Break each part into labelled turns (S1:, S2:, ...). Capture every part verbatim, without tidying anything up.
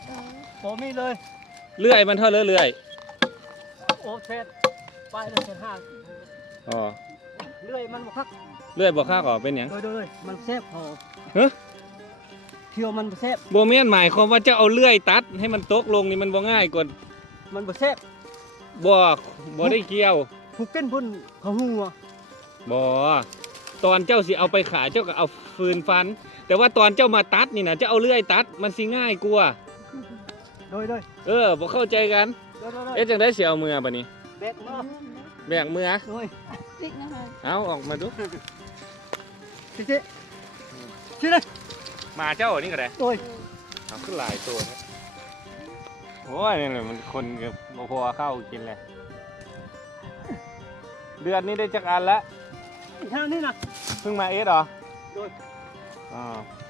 S1: โอ้มีเลย
S2: เลื่อยมันเท่าเลื่อย
S1: โอ้เศษไปเลยเศษห้า
S2: อ๋อ
S1: เลื่อยมันบ่คัก
S2: เลื่อยบ่ค่าก่อเป็นหยัง
S1: โดยโดยมันเซฟพอ
S2: เฮ้ย
S1: เที่ยวมันบ่เซฟ
S2: บ่แม่นหมายความว่าจะเอาเลื่อยตัดให้มันตกลงนี่มันบ่ง่ายกว่า
S1: มันบ่เซฟ
S2: บ่บ่ได้เกี่ยว
S1: ผูกเก้นพุ่นเขาหัว
S2: บ่ตอนเจ้าสิเอาไปขายเจ้าก็เอาฟืนฟัน แต่ว่าตอนเจ้ามาตัดนี่นะจะเอาเลื่อยตัดมันสิง่ายกว่า
S1: โดยโดย
S2: เออบ่เข้าใจกัน
S1: โดยโดยโดย
S2: เอ๊ะจังได้สิเอามือบัดนี้
S1: แบกมา
S2: แบกมือ
S1: โดย
S3: ติ๊กนะคะ
S2: เอาออกมาดู
S1: สิสิสิเลย
S2: มาเจ้านี่ก็ได้
S1: โดย
S2: เอาขึ้นหลายตัวนะโอ้ยนี่แหละมันคนกับบ่พอเข้ากินเลยเดือนนี้ได้จักอันละ
S1: ทางนี้นะ
S2: เพิ่งมาเอสเหรอ
S1: โดย
S2: อ๋อ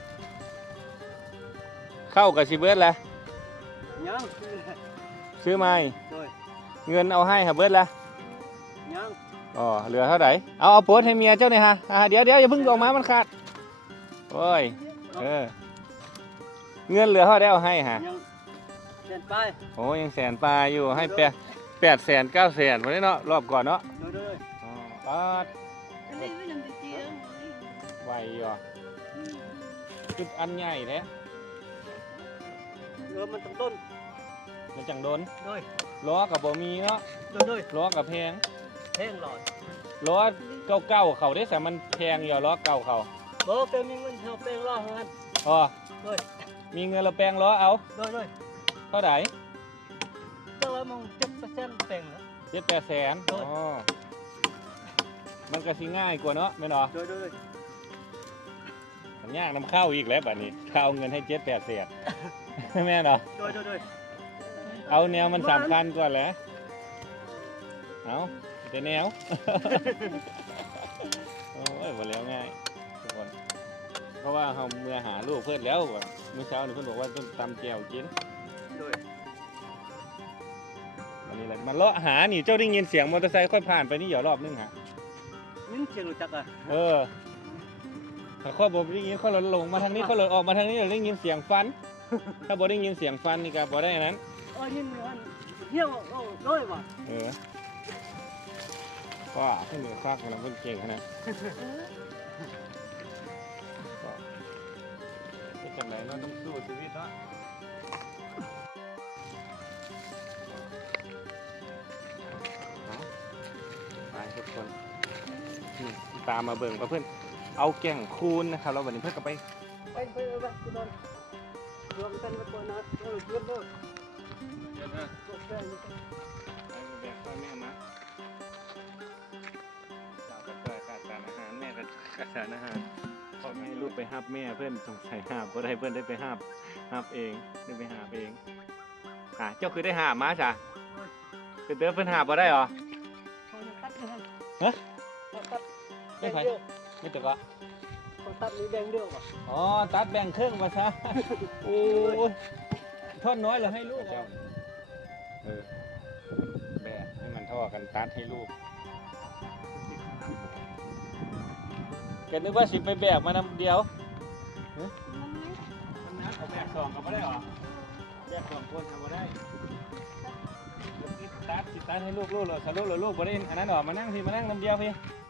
S2: เข้ากับสิเบิร์ดแล้ว
S1: ยัง
S2: ซื้อไหม
S1: โดย
S2: เงินเอาให้ครับเบิร์ดแล้ว
S1: ยัง
S2: อ๋อเหลือเท่าไหร่เอาเอาโพสให้เมียเจ้าเนี่ยฮะอ่าเดี๋ยวเดี๋ยวอย่าเพิ่งออกมามันขาดโอ้ยเออเงินเหลือเท่าได้เอาให้ฮะ
S1: ยังเดินไป
S2: โอ้ยังแสนปลายอยู่ให้แปดแปดแสนเก้าแสนวันนี้เนาะรอบก่อนเนาะ
S1: โดยโดย
S2: อ๋อปาด
S3: อันนี้ไม่นำไปเจียง
S2: ไวอยู่อ่ะจุดอันใหญ่แท้
S1: เออมันต้นต้น
S2: มันจังโดน
S1: โดย
S2: ล้อกับบ่มีเนาะ
S1: โดยโดย
S2: ล้อกับแพง
S1: แห้งหลอด
S2: ล้อเก่าๆเขาได้แต่มันแพงอยู่ล้อเก่าเขา
S1: บ่เต็มมีเงินเท่าเปลงล่อเงิน
S2: อ๋อ
S1: โดย
S2: มีเงินละแปลงล้อเอา
S1: โดยโดย
S2: เท่าไหร่
S1: เจ้าละมองเจ็ดเปอร์เซ็นต์เปลงนะ
S2: เจ็ดแปดแสน
S1: โด
S2: อ๋อย มันก็สิง่ายกว่าเนาะแม่นเนาะ
S1: โดยโดย
S2: มันยากนำเข้าอีกแล้วแบบนี้ถ้าเอาเงินให้เจ็ดแปดแสน แม่นเนาะ
S1: โดยโดยโดย
S2: เอาแนวมันสำคัญกว่าแหละเอาแต่แนว โอ้ยบ่แล้วง่ายทุกคนเพราะว่าเขาเมื่อหาลูกเพื่อนแล้วแบบเมื่อเช้านี่เพื่อนบอกว่าต้องตำแจ่วกิน
S1: โดย
S2: อันนี้แหละมันเลาะหานี่เจ้าได้ยินเสียงมอเตอร์ไซค์ค่อยผ่านไปนี่อย่ารอบนึงฮะ
S1: ยินเสียงรู้จักอ่ะ
S2: เออถ้าข้อยบอกได้ยินข้อยรถลงมาทางนี้ข้อยรถออกมาทางนี้เดี๋ยวได้ยินเสียงฟัน ถ้าบอกได้ยินเสียงฟันนี่ก็บอกได้อันนั้น
S1: เออยินอันเที่ยวเอาโดยว่ะ
S2: เออก็เพิ่นเหนือคักนะเพิ่นเก่งขนาดก็เป็นจังไดเนาะต้องสู้ชีวิตเนาะไปทุกคนนี่ตามมาเบิ่งว่าเพิ่นเอาแก่งคูนนะครับแล้ววันนี้เพิ่นก็ไป
S1: ไปไปไปคุณนอนรวมกันมาก่อนนะเออเพื่อนเด้อ
S2: เดี๋ยวนะ
S1: โอเค
S2: ไปแบกพ่อแม่มาเราก็ช่วยขาดสารอาหารแม่ก็ขาดสารอาหารพ่อแม่ลูกไปห้าบแม่เพื่อนสงสัยห้าบเพราะได้เพื่อนได้ไปห้าบห้าบเองได้ไปหาบเองอ่ะเจ้าคือได้หาบมาจ้ะคือเดินเพื่อนหาบบ่ได้เหรอ
S1: เขาตัดให้
S2: ฮะ
S1: เขาตัด
S2: ไม่ไผไม่ตึกอ่ะ
S1: เขาตัดนี้แดงเดียวว่ะ
S2: อ๋อตัดแบ่งครึ่งมาซะโอ้ยท่อนน้อยเหรอให้ลูกอ่ะเออแบกให้มันเท่ากันตัดให้ลูกแกนึกว่าสิไปแบกมานำเดียวมันนักเอาแบกสองก็ไม่ได้หรอแบกสองคนทำมาได้ตัดสิตัดให้ลูกลูกเหรอสลูกเหรอลูกบ่ได้อันนั้นหรอมานั่งพี่มานั่งลำเดียวพี่